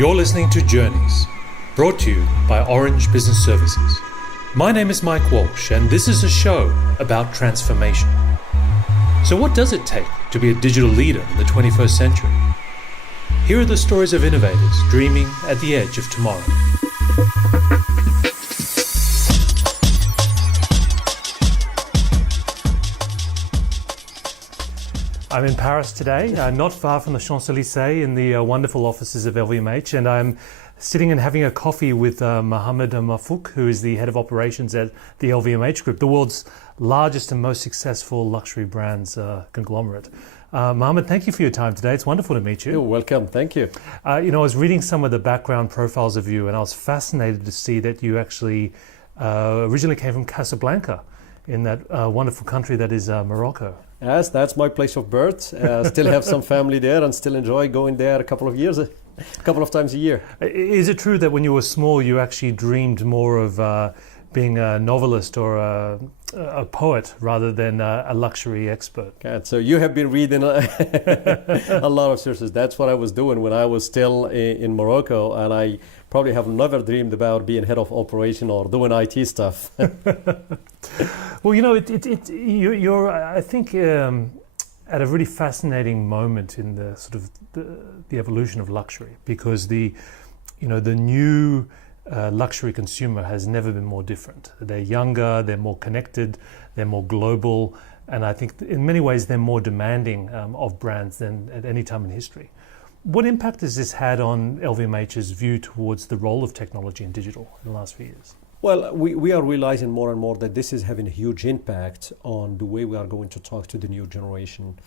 You're listening to Journeys, brought to you by Orange Business Services. My name is Mike Walsh, and this is a show about transformation. So what does it take to be a digital leader in the 21st century? Here are the stories of innovators dreaming at the edge of tomorrow. I'm in Paris today, not far from the Champs-Élysées in the wonderful offices of LVMH, and I'm sitting and having a coffee with Mohamed Marfouk, who is the head of operations at the LVMH Group, the world's largest and most successful luxury brands conglomerate. Mohamed, thank you for your time today. It's wonderful to meet you. You're welcome. Thank you. I was reading some of the background profiles of you, and I was fascinated to see that you actually originally came from Casablanca, in that wonderful country that is Morocco. Yes, that's my place of birth. Still have some family there and still enjoy going there a couple of times a year. Is it true that when you were small you actually dreamed more of being a novelist or a poet rather than a luxury expert? God, so you have been reading a lot of sources. That's what I was doing when I was still in Morocco, and I probably have never dreamed about being head of operation or doing IT stuff. Well, you're I think at a really fascinating moment in the sort of the evolution of luxury, because the new luxury consumer has never been more different. They're younger, they're more connected, they're more global, and I think in many ways they're more demanding of brands than at any time in history. What impact has this had on LVMH's view towards the role of technology and digital in the last few years? Well, we are realizing more and more that this is having a huge impact on the way we are going to talk to the new generation.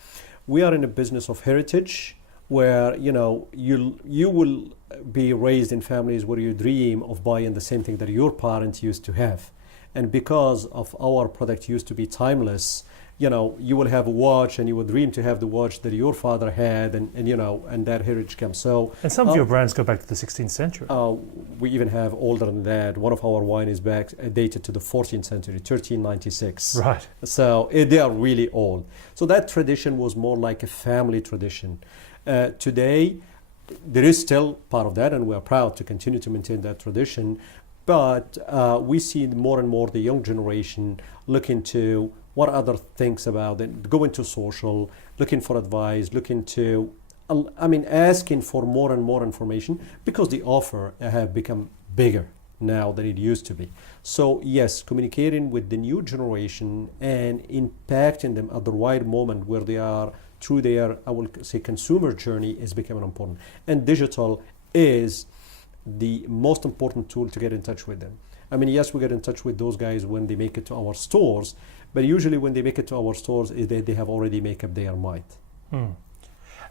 We are in a business of heritage where, you will be raised in families where you dream of buying the same thing that your parents used to have. And because of our product used to be timeless, you will have a watch and you would dream to have the watch that your father had, and that heritage comes. So, and some of your brands go back to the 16th century. We even have older than that. One of our wine is dated to the 14th century, 1396. Right. So they are really old. So that tradition was more like a family tradition. Today, there is still part of that, and we are proud to continue to maintain that tradition. But we see more and more the young generation looking to what other things about it, going to social, looking for advice, asking for more and more information, because the offer have become bigger now than it used to be. So yes, communicating with the new generation and impacting them at the right moment where they are through their, I will say, consumer journey is becoming important. And digital is the most important tool to get in touch with them. Yes, we get in touch with those guys when they make it to our stores, but usually when they make it to our stores, they have already made up their mind.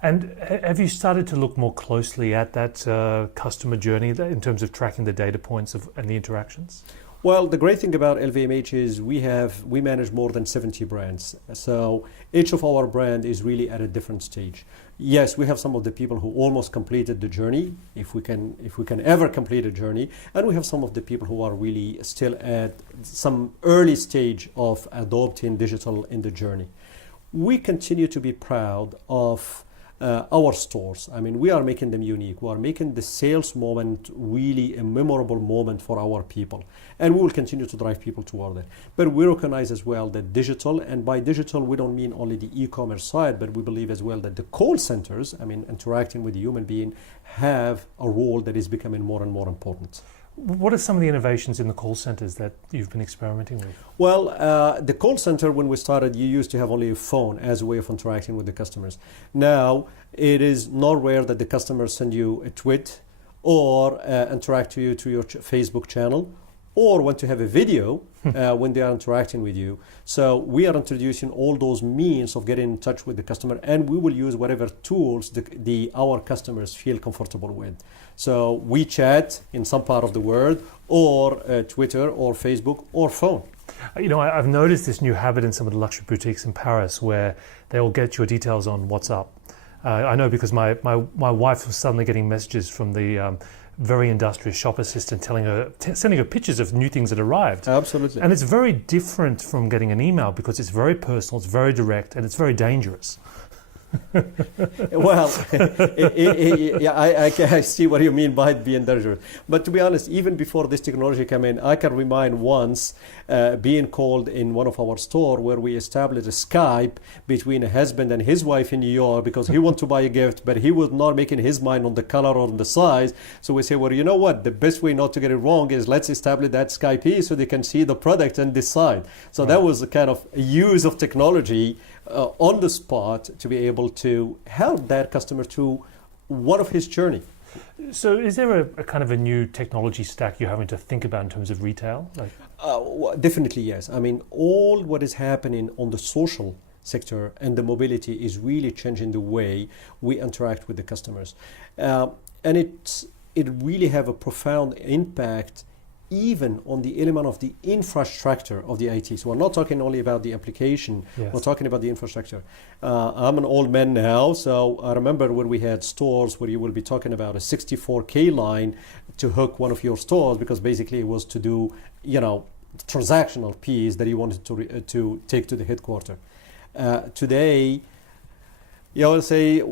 And have you started to look more closely at that customer journey in terms of tracking the data points and the interactions? Well, the great thing about LVMH is we manage more than 70 brands. So each of our brand is really at a different stage. Yes, we have some of the people who almost completed the journey, if we can ever complete a journey, and we have some of the people who are really still at some early stage of adopting digital in the journey. We continue to be proud of our stores. We are making them unique. We are making the sales moment really a memorable moment for our people. And we will continue to drive people toward it. But we recognize as well that digital, and by digital we don't mean only the e-commerce side, but we believe as well that the call centers, interacting with the human being, have a role that is becoming more and more important. What are some of the innovations in the call centers that you've been experimenting with? Well, the call center, when we started, you used to have only a phone as a way of interacting with the customers. Now, it is not rare that the customers send you a tweet or interact to you through your Facebook channel, or want to have a video when they are interacting with you. So we are introducing all those means of getting in touch with the customer, and we will use whatever tools our customers feel comfortable with. So WeChat in some part of the world, or Twitter, or Facebook, or phone. I've noticed this new habit in some of the luxury boutiques in Paris where they'll get your details on WhatsApp. I know because my wife was suddenly getting messages from the very industrious shop assistant sending her pictures of new things that arrived. Absolutely. And it's very different from getting an email because it's very personal, it's very direct, and it's very dangerous. Well, yeah, I see what you mean by it being dangerous. But to be honest, even before this technology came in, I can remind once being called in one of our store where we established a Skype between a husband and his wife in New York because he wanted to buy a gift, but he was not making his mind on the color or on the size. So we say, well, you know what? The best way not to get it wrong is let's establish that Skype so they can see the product and decide. So that was a kind of a use of technology on the spot to be able to help that customer to one of his journey. So is there a kind of a new technology stack you're having to think about in terms of retail? Definitely, yes. I mean, all what is happening on the social sector and the mobility is really changing the way we interact with the customers. And it really have a profound impact even on the element of the infrastructure of the IT. So we're not talking only about the application, we're talking about the infrastructure. I'm an old man now, so I remember when we had stores where you will be talking about a 64K line to hook one of your stores because basically it was to do, transactional piece that you wanted to take to the headquarters. Today, I will say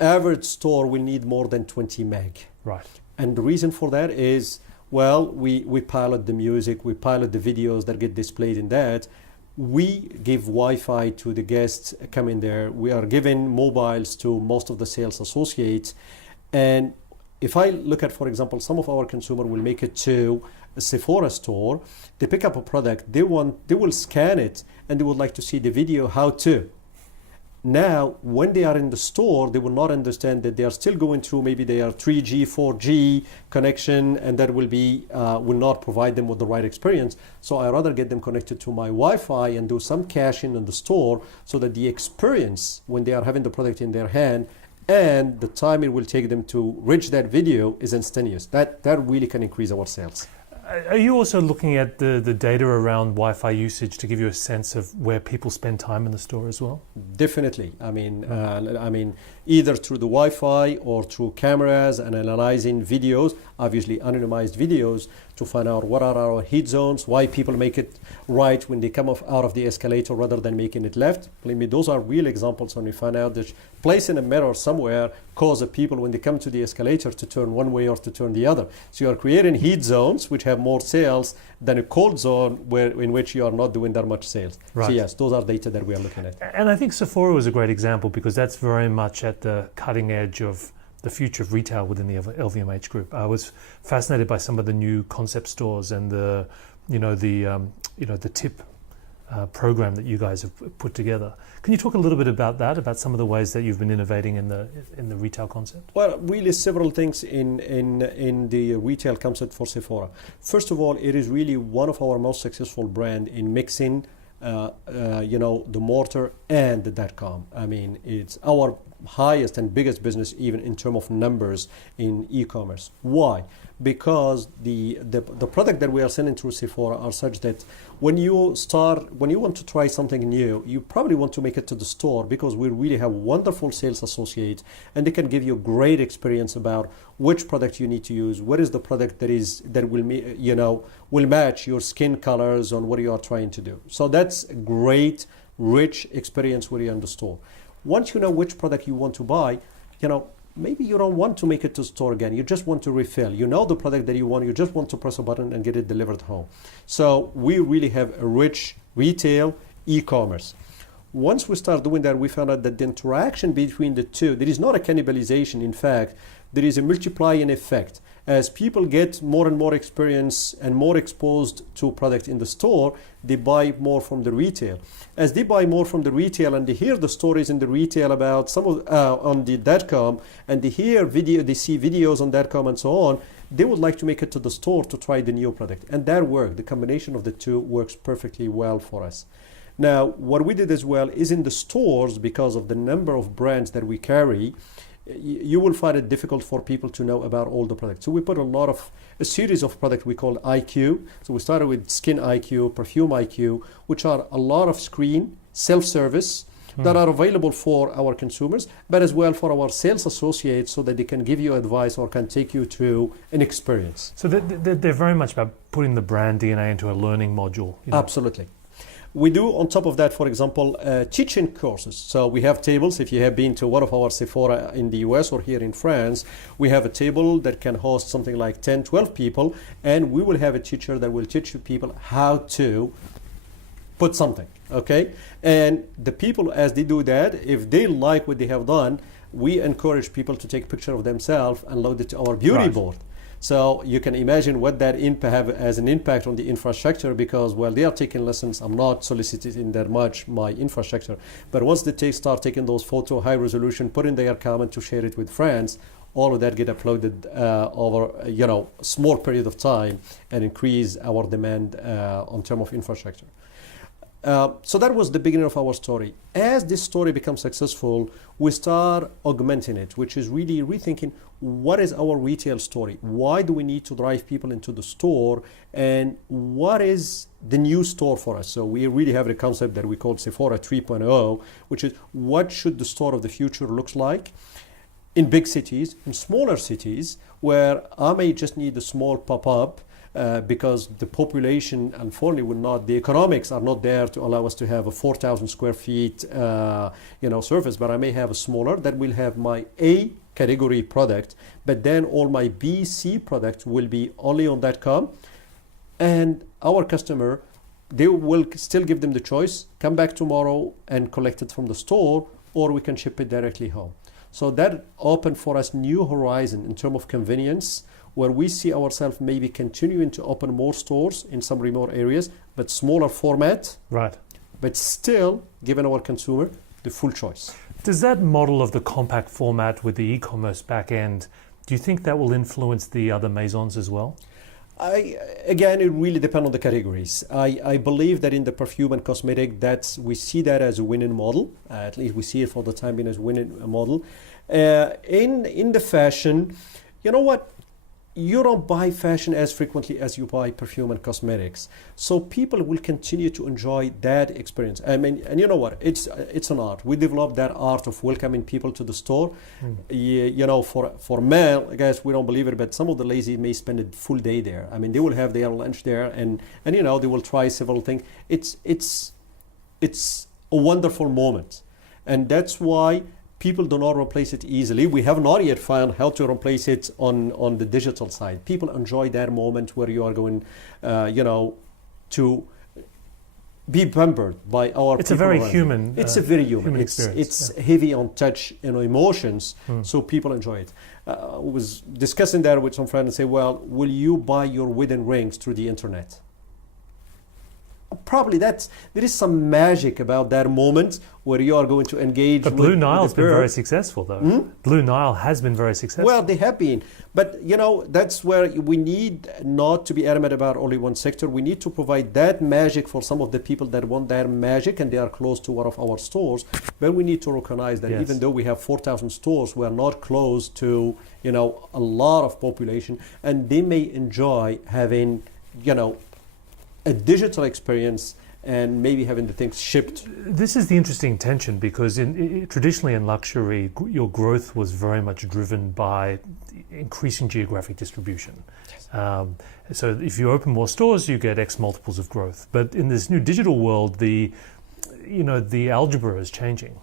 average store will need more than 20 meg. Right. And the reason for that is, well, we pilot the music, we pilot the videos that get displayed in that. We give Wi-Fi to the guests coming there. We are giving mobiles to most of the sales associates. And if I look at, for example, some of our consumer will make it to a Sephora store, they pick up a product, they will scan it, and they would like to see the video how to. Now, when they are in the store, they will not understand that they are still going through maybe their 3G, 4G connection, and that will not provide them with the right experience. So I rather get them connected to my Wi-Fi and do some caching in the store so that the experience when they are having the product in their hand and the time it will take them to reach that video is instantaneous. That really can increase our sales. Are you also looking at the data around Wi-Fi usage to give you a sense of where people spend time in the store as well? Definitely. I mean, either through the Wi-Fi or through cameras and analyzing videos, obviously anonymized videos, to find out what are our heat zones, why people make it right when they come out of the escalator rather than making it left. Believe me, those are real examples when we find out that placing a mirror somewhere causes people when they come to the escalator to turn one way or to turn the other. So you are creating heat zones which have more sales than a cold zone in which you are not doing that much sales. Right. So yes, those are data that we are looking at. And I think Sephora was a great example because that's very much at the cutting edge of the future of retail within the LVMH group. I was fascinated by some of the new concept stores and the tip program that you guys have put together. Can you talk a little bit about that, about some of the ways that you've been innovating in the retail concept? Well, really several things in the retail concept for Sephora. First of all, it is really one of our most successful brand in mixing the mortar and the .com. I mean, it's our highest and biggest business even in terms of numbers in e-commerce. Why? Because the product that we are selling through Sephora are such that when you want to try something new, you probably want to make it to the store because we really have wonderful sales associates and they can give you a great experience about which product you need to use, what is the product that will match your skin colors on what you are trying to do. So that's a great, rich experience when you're in the store. Once you know which product you want to buy, maybe you don't want to make it to store again. You just want to refill. You know the product that you want. You just want to press a button and get it delivered home. So we really have a rich retail e-commerce. Once we start doing that, we found out that the interaction between the two, there is not a cannibalization. In fact, there is a multiplying effect. As people get more and more experience and more exposed to product in the store, they buy more from the retail. As they buy more from the retail and they hear the stories in the retail about some of on the .com, and they see videos on .com and so on, they would like to make it to the store to try the new product. And that worked. The combination of the two works perfectly well for us. Now, what we did as well is in the stores, because of the number of brands that we carry, you will find it difficult for people to know about all the products. So we put a series of products we call IQ. So we started with Skin IQ, Perfume IQ, which are a lot of screen, self-service, that are available for our consumers, but as well for our sales associates so that they can give you advice or can take you through an experience. So they're very much about putting the brand DNA into a learning module. Absolutely. We do on top of that, for example, teaching courses. So we have tables. If you have been to one of our Sephora in the US or here in France, we have a table that can host something like 10, 12 people, and we will have a teacher that will teach people how to put something, okay? And the people, as they do that, if they like what they have done, we encourage people to take a picture of themselves and load it to our beauty board. So you can imagine what that have as an impact on the infrastructure, because while they are taking lessons, I'm not soliciting that much my infrastructure. But once they start taking those photos, high resolution, put in their comment to share it with friends, all of that get uploaded over a small period of time and increase our demand on terms of infrastructure. So that was the beginning of our story. As this story becomes successful, we start augmenting it, which is really rethinking what is our retail story? Why do we need to drive people into the store? And what is the new store for us? So we really have a concept that we call Sephora 3.0, which is what should the store of the future looks like in big cities, in smaller cities, where I may just need a small pop-up because the population, unfortunately, the economics are not there to allow us to have a 4,000 square feet, surface. But I may have a smaller that will have my A category product, but then all my B, C products will be only on .com, and our customer, they will still give them the choice: come back tomorrow and collect it from the store, or we can ship it directly home. So that opened for us new horizon in terms of convenience, where we see ourselves maybe continuing to open more stores in some remote areas, but smaller format. Right. But still giving our consumer the full choice. Does that model of the compact format with the e-commerce back end, do you think that will influence the other maisons as well? Again, it really depends on the categories. I believe that in the perfume and cosmetic, we see that as a winning model. At least we see it for the time being as a winning model. In the fashion, you know what? You don't buy fashion as frequently as you buy perfume and cosmetics. So people will continue to enjoy that experience. I mean, and you know what? It's an art. We developed that art of welcoming people to the store. For male, I guess we don't believe it, but some of the ladies may spend a full day there. I mean, they will have their lunch there, and they will try several things. It's a wonderful moment, and that's why people do not replace it easily. We have not yet found how to replace it on the digital side. People enjoy that moment where you are going, to be pampered by our. It's a very human. It's a very human experience. It's heavy on touch and emotions, so people enjoy it. I was discussing that with some friends and say, well, will you buy your wedding rings through the internet? Probably there is some magic about that moment where you are going to engage. But Blue Nile's been very successful, though. Blue Nile has been very successful. Well, they have been, but that's where we need not to be adamant about only one sector. We need to provide that magic for some of the people that want that magic, and they are close to one of our stores. But we need to recognize that even though we have 4,000 stores, we are not close to a lot of population, and they may enjoy having a digital experience and maybe having the things shipped. This is the interesting tension, because traditionally in luxury, your growth was very much driven by increasing geographic distribution. Yes. So if you open more stores, you get X multiples of growth. But in this new digital world, the algebra is changing.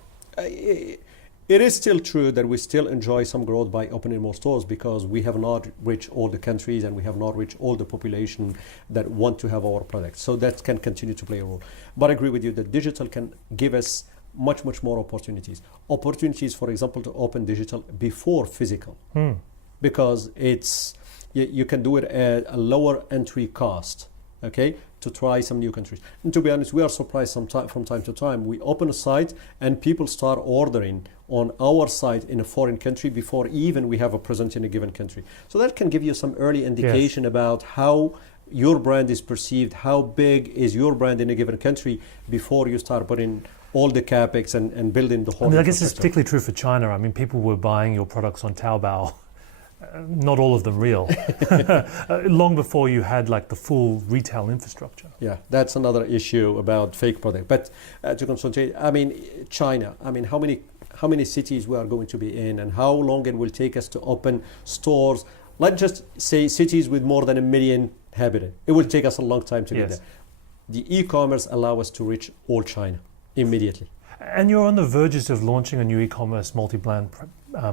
It is still true that we still enjoy some growth by opening more stores, because we have not reached all the countries and we have not reached all the population that want to have our products. So that can continue to play a role. But I agree with you that digital can give us much, much more opportunities. Opportunities, for example, to open digital before physical, because you can do it at a lower entry cost. Okay, to try some new countries. And to be honest, we are surprised from time to time. We open a site and people start ordering on our site in a foreign country before even we have a presence in a given country. So that can give you some early indication about how your brand is perceived, how big is your brand in a given country before you start putting all the capex and building the whole. I guess it's particularly true for China. I mean, people were buying your products on Taobao. Not all of them real. Long before you had the full retail infrastructure. Yeah, that's another issue about fake product. But to concentrate, I mean, China. I mean, how many cities we are going to be in, and how long it will take us to open stores? Let's just say cities with more than 1 million inhabitants. It will take us a long time to get there. The e-commerce allow us to reach all China immediately. And you're on the verges of launching a new e-commerce multi-brand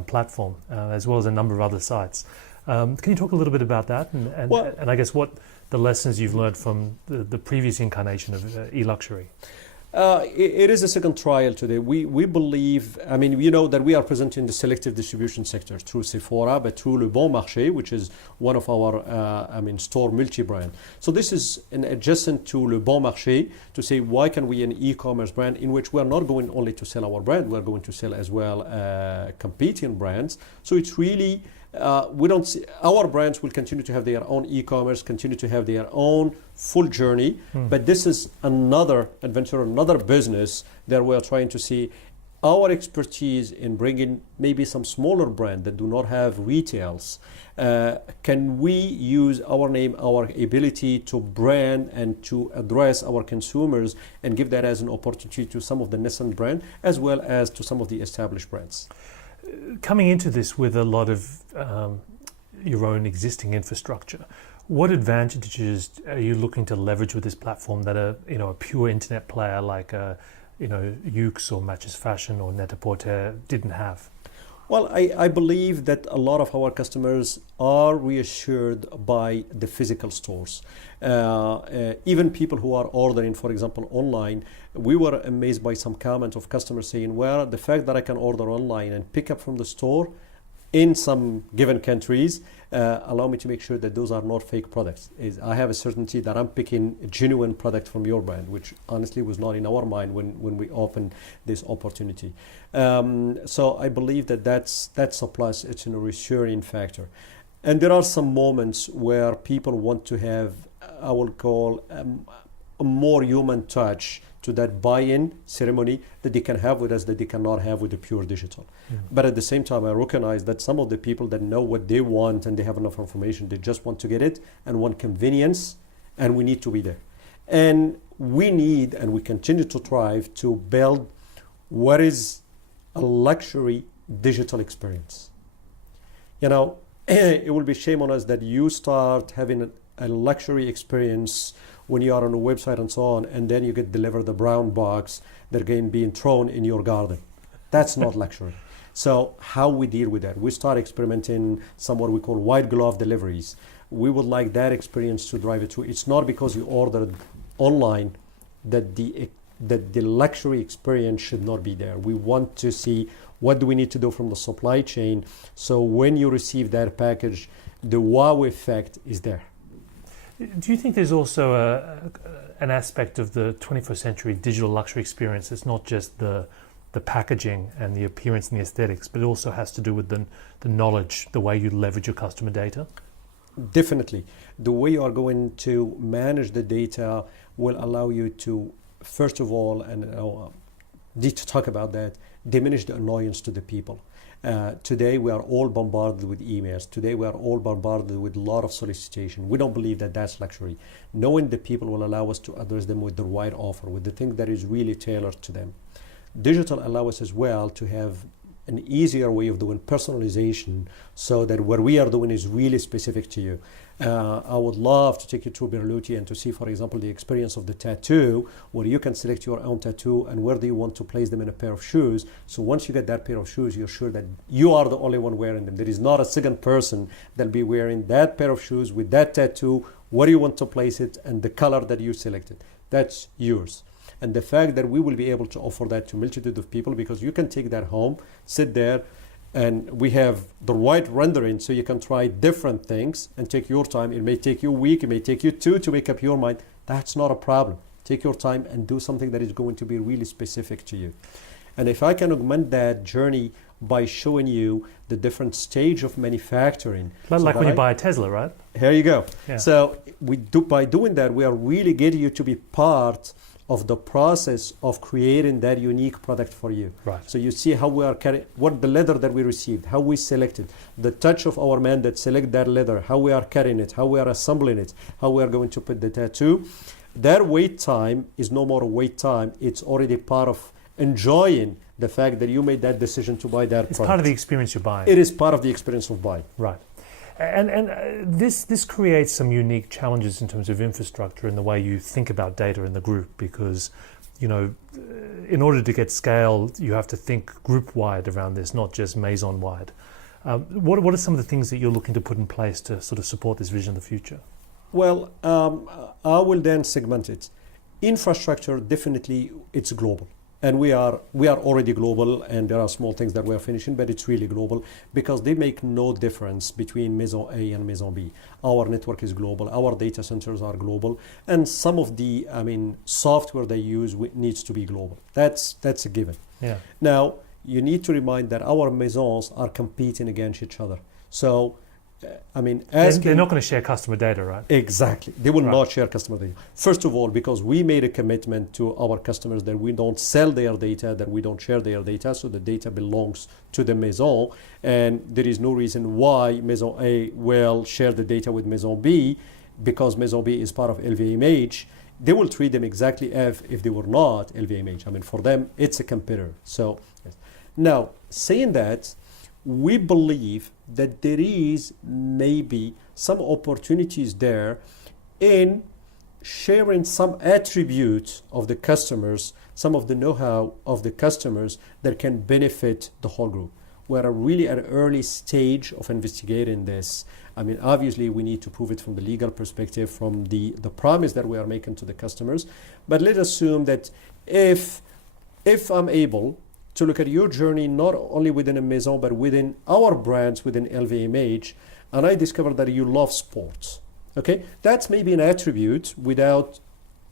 platform, as well as a number of other sites. Can you talk a little bit about that, and I guess what the lessons you've learned from the previous incarnation of e-luxury? It is a second trial today. We believe, I mean, you know that we are present in the selective distribution sector through Sephora, but through Le Bon Marché, which is one of our, store multi-brand. So this is an adjacent to Le Bon Marché to say, why can we an e-commerce brand in which we are not going only to sell our brand, we are going to sell as well competing brands. So it's really, we don't see, our brands will continue to have their own e-commerce, continue to have their own full journey, but this is another adventure, another business that we're trying to see our expertise in bringing maybe some smaller brand that do not have retails. Can we use our name, our ability to brand and to address our consumers and give that as an opportunity to some of the nascent brand as well as to some of the established brands? Coming into this with a lot of your own existing infrastructure, what advantages are you looking to leverage with this platform that a pure internet player like Yoox or Matches Fashion or Net-a-Porter didn't have? Well, I believe that a lot of our customers are reassured by the physical stores. Even people who are ordering, for example, online, we were amazed by some comment of customers saying, well, the fact that I can order online and pick up from the store in some given countries allow me to make sure that those are not fake products. I have a certainty that I'm picking a genuine product from your brand, which honestly was not in our mind when we opened this opportunity. So I believe that's a plus. It's a reassuring factor. And there are some moments where people want to have, I will call, a more human touch to that buy-in ceremony that they can have with us that they cannot have with the pure digital. But at the same time, I recognize that some of the people that know what they want and they have enough information, they just want to get it and want convenience, and we need to be there. And we need, and we continue to thrive to build what is a luxury digital experience. You know, it will be shame on us that you start having a luxury experience when you are on a website and so on, and then you get delivered a brown box that again being thrown in your garden. That's not luxury. So how we deal with that? We start experimenting some what we call white glove deliveries. We would like that experience to drive it through. It's not because you ordered online that the luxury experience should not be there. We want to see what do we need to do from the supply chain, so when you receive that package, the wow effect is there. Do you think there's also an aspect of the 21st century digital luxury experience? It's not just the packaging and the appearance and the aesthetics, but it also has to do with the knowledge, the way you leverage your customer data? Definitely. The way you are going to manage the data will allow you to, first of all, and need to talk about that, diminish the annoyance to the people. Today we are all bombarded with emails. Today we are all bombarded with a lot of solicitation. We don't believe that that's luxury. Knowing the people will allow us to address them with the right offer, with the thing that is really tailored to them. Digital allows us as well to have an easier way of doing personalization, so that what we are doing is really specific to you. I would love to take you to Berluti and to see, for example, the experience of the tattoo, where you can select your own tattoo and where do you want to place them in a pair of shoes. So once you get that pair of shoes, you're sure that you are the only one wearing them. There is not a second person that'll be wearing that pair of shoes with that tattoo, where do you want to place it, and the color that you selected. That's yours. And the fact that we will be able to offer that to a multitude of people, because you can take that home, sit there, and we have the right rendering so you can try different things and take your time. It may take you a week, it may take you two to make up your mind. That's not a problem. Take your time and do something that is going to be really specific to you. And if I can augment that journey by showing you the different stage of manufacturing. Like when you buy a Tesla, right? Here you go. Yeah. So by doing that, we are really getting you to be part of the process of creating that unique product for you. Right. So you see how we are carrying, what the leather that we received, how we selected, the touch of our man that select that leather, how we are carrying it, how we are assembling it, how we are going to put the tattoo. That wait time is no more a wait time. It's already part of enjoying the fact that you made that decision to buy that product. It's part of the experience you're buying. It is part of the experience of buying. Right. This creates some unique challenges in terms of infrastructure and the way you think about data in the group, because in order to get scale, you have to think group-wide around this, not just maison-wide. What are some of the things that you're looking to put in place to sort of support this vision of the future? Well, I will then segment it. Infrastructure, definitely, it's global. And we are already global, and there are small things that we are finishing, but it's really global because they make no difference between Maison A and Maison B. Our network is global, our data centers are global, and some of the software they use needs to be global. That's a given. Yeah. Now, you need to remind that our maisons are competing against each other. So, they're not going to share customer data, right? Exactly. They will not share customer data. First of all, because we made a commitment to our customers that we don't sell their data, that we don't share their data, so the data belongs to the maison, and there is no reason why Maison A will share the data with Maison B, because Maison B is part of LVMH. They will treat them exactly as if they were not LVMH. For them, it's a competitor. So, yes. Now, saying that, we believe that there is maybe some opportunities there in sharing some attributes of the customers, some of the know-how of the customers that can benefit the whole group. We're really at an early stage of investigating this. Obviously, we need to prove it from the legal perspective, from the promise that we are making to the customers. But let's assume that if I'm able to look at your journey, not only within a maison, but within our brands, within LVMH, and I discovered that you love sports, okay? That's maybe an attribute without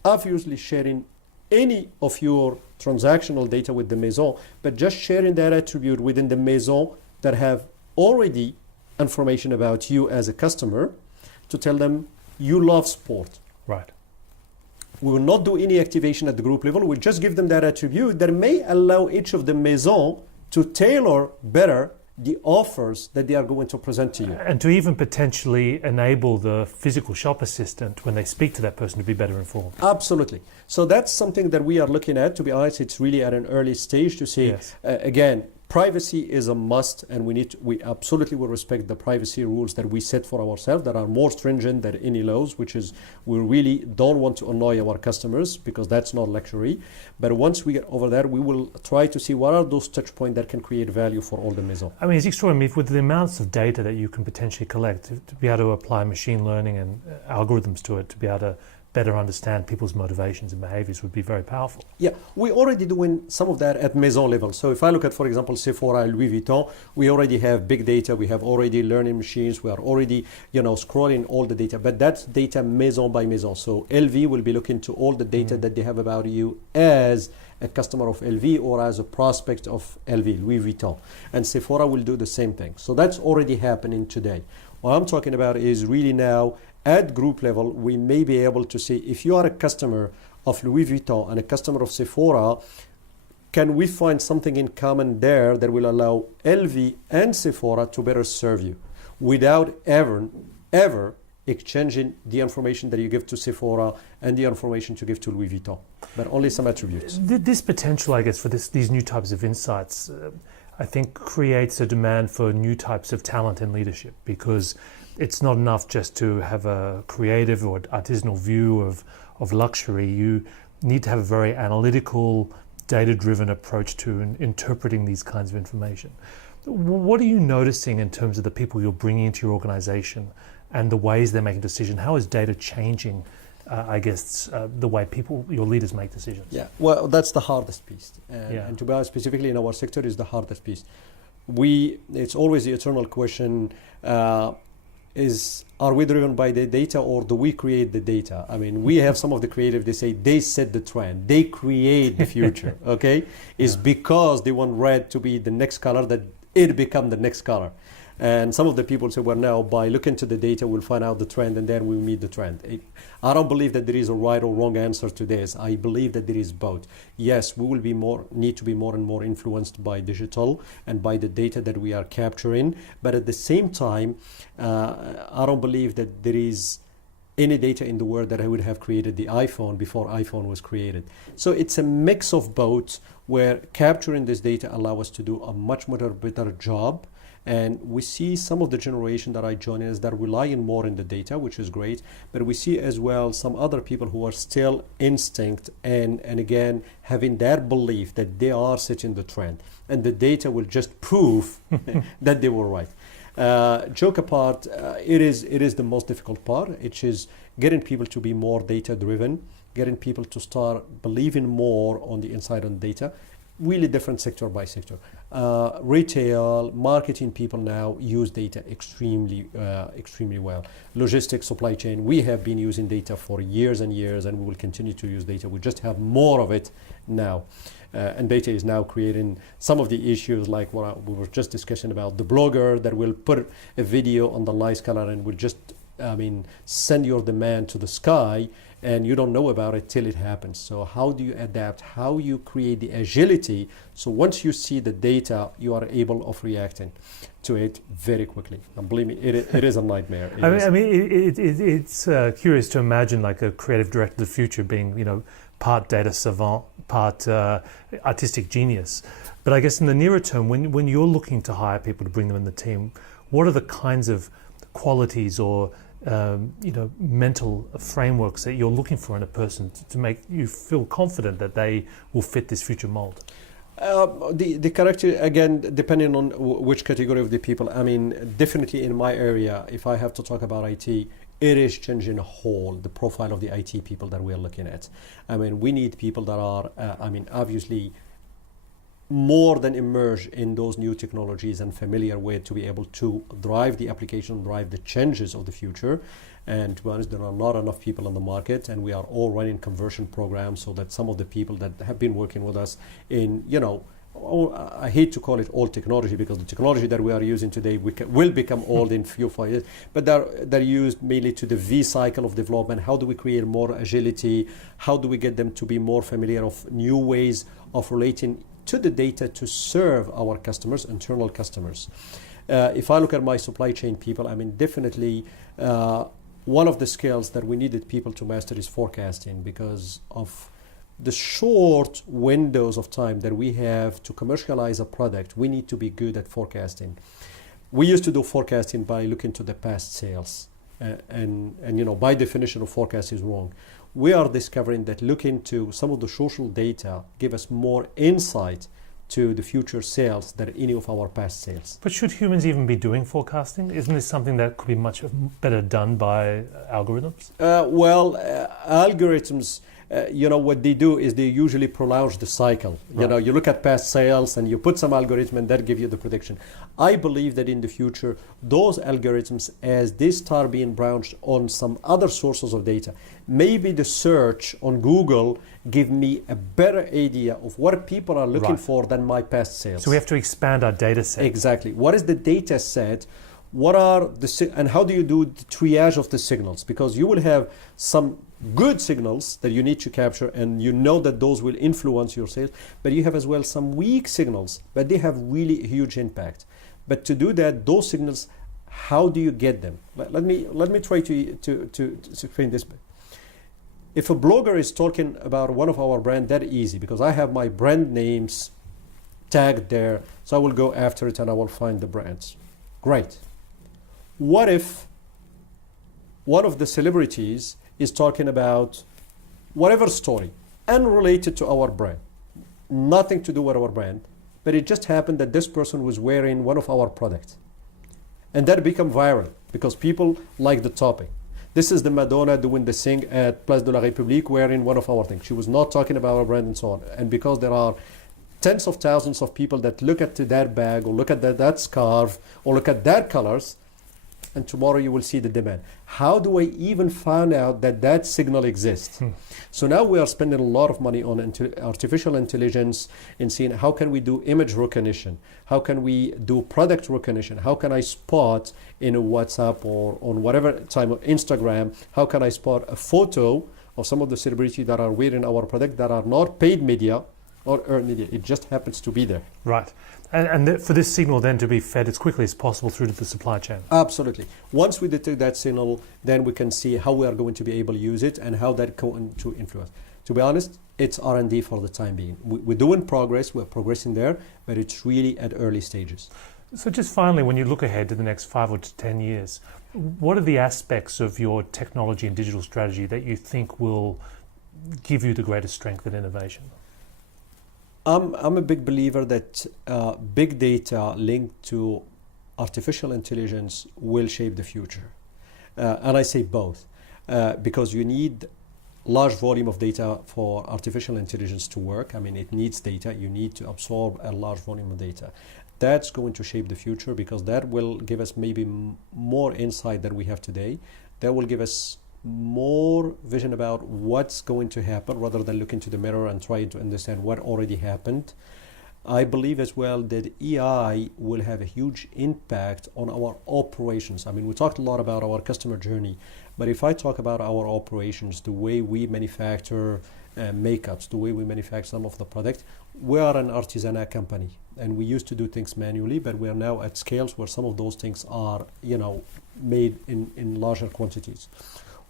obviously sharing any of your transactional data with the maison, but just sharing that attribute within the maison that have already information about you as a customer to tell them you love sport. Right. We will not do any activation at the group level. We'll just give them that attribute that may allow each of the maison to tailor better the offers that they are going to present to you. And to even potentially enable the physical shop assistant, when they speak to that person, to be better informed. Absolutely. So that's something that we are looking at. To be honest, it's really at an early stage to see, yes. Again, privacy is a must, and we absolutely will respect the privacy rules that we set for ourselves that are more stringent than any laws, which is we really don't want to annoy our customers because that's not luxury. But once we get over there, we will try to see what are those touch points that can create value for all the maisons. It's extraordinary with the amounts of data that you can potentially collect to be able to apply machine learning and algorithms to it, to be able to better understand people's motivations and behaviors would be very powerful. Yeah, we're already doing some of that at maison level. So if I look at, for example, Sephora, Louis Vuitton, we already have big data. We have already learning machines. We are already, scrolling all the data. But that's data maison by maison. So LV will be looking to all the data that they have about you as a customer of LV or as a prospect of LV, Louis Vuitton. And Sephora will do the same thing. So that's already happening today. What I'm talking about is really now at group level, we may be able to see if you are a customer of Louis Vuitton and a customer of Sephora, can we find something in common there that will allow LV and Sephora to better serve you without ever exchanging the information that you give to Sephora and the information to give to Louis Vuitton, but only some attributes. This potential, I guess, for these new types of insights, I think creates a demand for new types of talent and leadership, because it's not enough just to have a creative or artisanal view of luxury. You need to have a very analytical, data-driven approach to interpreting these kinds of information. What are you noticing in terms of the people you're bringing into your organization and the ways they're making decisions? How is data changing, the way your leaders make decisions? Yeah, well, that's the hardest piece. And to be honest, specifically in our sector, is the hardest piece. It's always the eternal question, are we driven by the data or do we create the data? We have some of the creative, they say they set the trend, they create the future, okay? It's because they want red to be the next color that it become the next color. And some of the people say, well, now by looking to the data, we'll find out the trend and then we'll meet the trend. I don't believe that there is a right or wrong answer to this. I believe that there is both. Yes, we will need to be more and more influenced by digital and by the data that we are capturing. But at the same time, I don't believe that there is any data in the world that I would have created the iPhone before iPhone was created. So it's a mix of both, where capturing this data allow us to do a much better job And we see some of the generation that are joining us that relying more in the data, which is great. But we see as well some other people who are still instinct and again, having that belief that they are setting the trend. And the data will just prove that they were right. Joke apart, it is the most difficult part. It is getting people to be more data driven, getting people to start believing more on the inside on data. Really different sector by sector. Retail, marketing people now use data extremely well. Logistics, supply chain, we have been using data for years and years, and we will continue to use data. We just have more of it now. And data is now creating some of the issues like what we were just discussing about the blogger that will put a video on the light color and will just, send your demand to the sky, and you don't know about it till it happens. So how do you adapt? How you create the agility? So once you see the data, you are able of reacting to it very quickly. And believe me, it is a nightmare. It's curious to imagine like a creative director of the future being, part data savant, part artistic genius. But I guess in the nearer term, when you're looking to hire people to bring them in the team, what are the kinds of qualities or mental frameworks that you're looking for in a person to make you feel confident that they will fit this future mold? The character, again, depending on which category of the people. Definitely in my area, if I have to talk about IT, it is changing the profile of the IT people that we are looking at. We need people that are, obviously, more than immersed in those new technologies and familiar with to be able to drive the application, drive the changes of the future. And to be honest, there are not enough people on the market, and we are all running conversion programs so that some of the people that have been working with us in, I hate to call it old technology because the technology that we are using today will become old in 5 years, but they're used mainly to the V cycle of development. How do we create more agility? How do we get them to be more familiar of new ways of relating to the data to serve our customers, internal customers? If I look at my supply chain people, definitely one of the skills that we needed people to master is forecasting, because of the short windows of time that we have to commercialize a product. We need to be good at forecasting. We used to do forecasting by looking to the past sales, and by definition of forecast is wrong. We are discovering that looking to some of the social data give us more insight to the future sales than any of our past sales. But should humans even be doing forecasting? Isn't this something that could be much better done by algorithms? Algorithms, what they do is they usually prolong the cycle. Right. You look at past sales and you put some algorithm and that give you the prediction. I believe that in the future, those algorithms, as they start being branched on some other sources of data, maybe the search on Google give me a better idea of what people are looking for than my past sales. So we have to expand our data set. Exactly. What is the data set? And how do you do the triage of the signals? Because you will have some good signals that you need to capture, and you know that those will influence your sales, but you have as well some weak signals, but they have really a huge impact. But to do that, those signals, how do you get them? Let me try to explain this. If a blogger is talking about one of our brand, that easy, because I have my brand names tagged there, so I will go after it and I will find the brands. Great. What if one of the celebrities is talking about whatever story unrelated to our brand, nothing to do with our brand, but it just happened that this person was wearing one of our products, and that become viral because people like the topic. This is the Madonna doing the thing at Place de la République wearing one of our things. She was not talking about our brand and so on. And because there are tens of thousands of people that look at that bag or look at that scarf or look at that colors, and tomorrow you will see the demand. How do I even find out that signal exists? So now we are spending a lot of money on artificial intelligence in seeing how can we do image recognition? How can we do product recognition? How can I spot in a WhatsApp or on whatever time of Instagram, how can I spot a photo of some of the celebrities that are wearing our product that are not paid media or earned media? It just happens to be there. Right. And for this signal then to be fed as quickly as possible through to the supply chain. Absolutely. Once we detect that signal, then we can see how we are going to be able to use it and how that going to influence. To be honest, it's R&D for the time being. We're doing progress, we're progressing there, but it's really at early stages. So just finally, when you look ahead to the next 5 or 10 years, what are the aspects of your technology and digital strategy that you think will give you the greatest strength and innovation? I'm a big believer that big data linked to artificial intelligence will shape the future. And I say both, because you need large volume of data for artificial intelligence to work. I mean, it needs data. You need to absorb a large volume of data. That's going to shape the future, because that will give us maybe more insight than we have today. That will give us more vision about what's going to happen, rather than look into the mirror and trying to understand what already happened. I believe as well that AI will have a huge impact on our operations. I mean, we talked a lot about our customer journey, but if I talk about our operations, the way we manufacture makeups, the way we manufacture some of the product, we are an artisanal company, and we used to do things manually, but we are now at scales where some of those things are, made in larger quantities.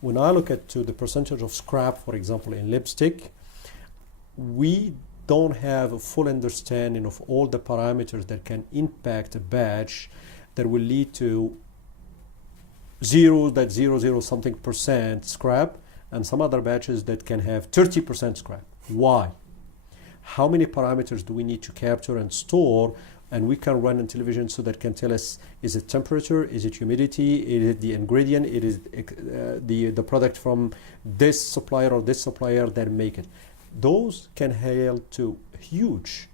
When I look at to the percentage of scrap, for example, in lipstick, we don't have a full understanding of all the parameters that can impact a batch that will lead to 0.00 something percent scrap, and some other batches that can have 30% scrap. Why? How many parameters do we need to capture and store? And we can run on television so that can tell us, is it temperature, is it humidity, is it the ingredient, it is the product from this supplier or this supplier that make it. Those can help to huge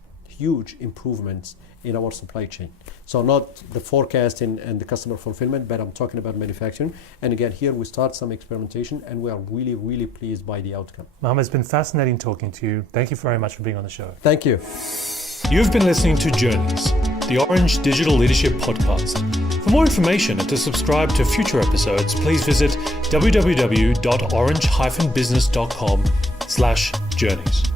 improvements in our supply chain. So not the forecasting and the customer fulfillment, but I'm talking about manufacturing. And again, here we start some experimentation, and we are really pleased by the outcome. Mohamed, it's been fascinating talking to you. Thank you very much for being on the show. Thank you. You've been listening to Journeys, the Orange Digital Leadership Podcast. For more information and to subscribe to future episodes, please visit www.orange-business.com/journeys.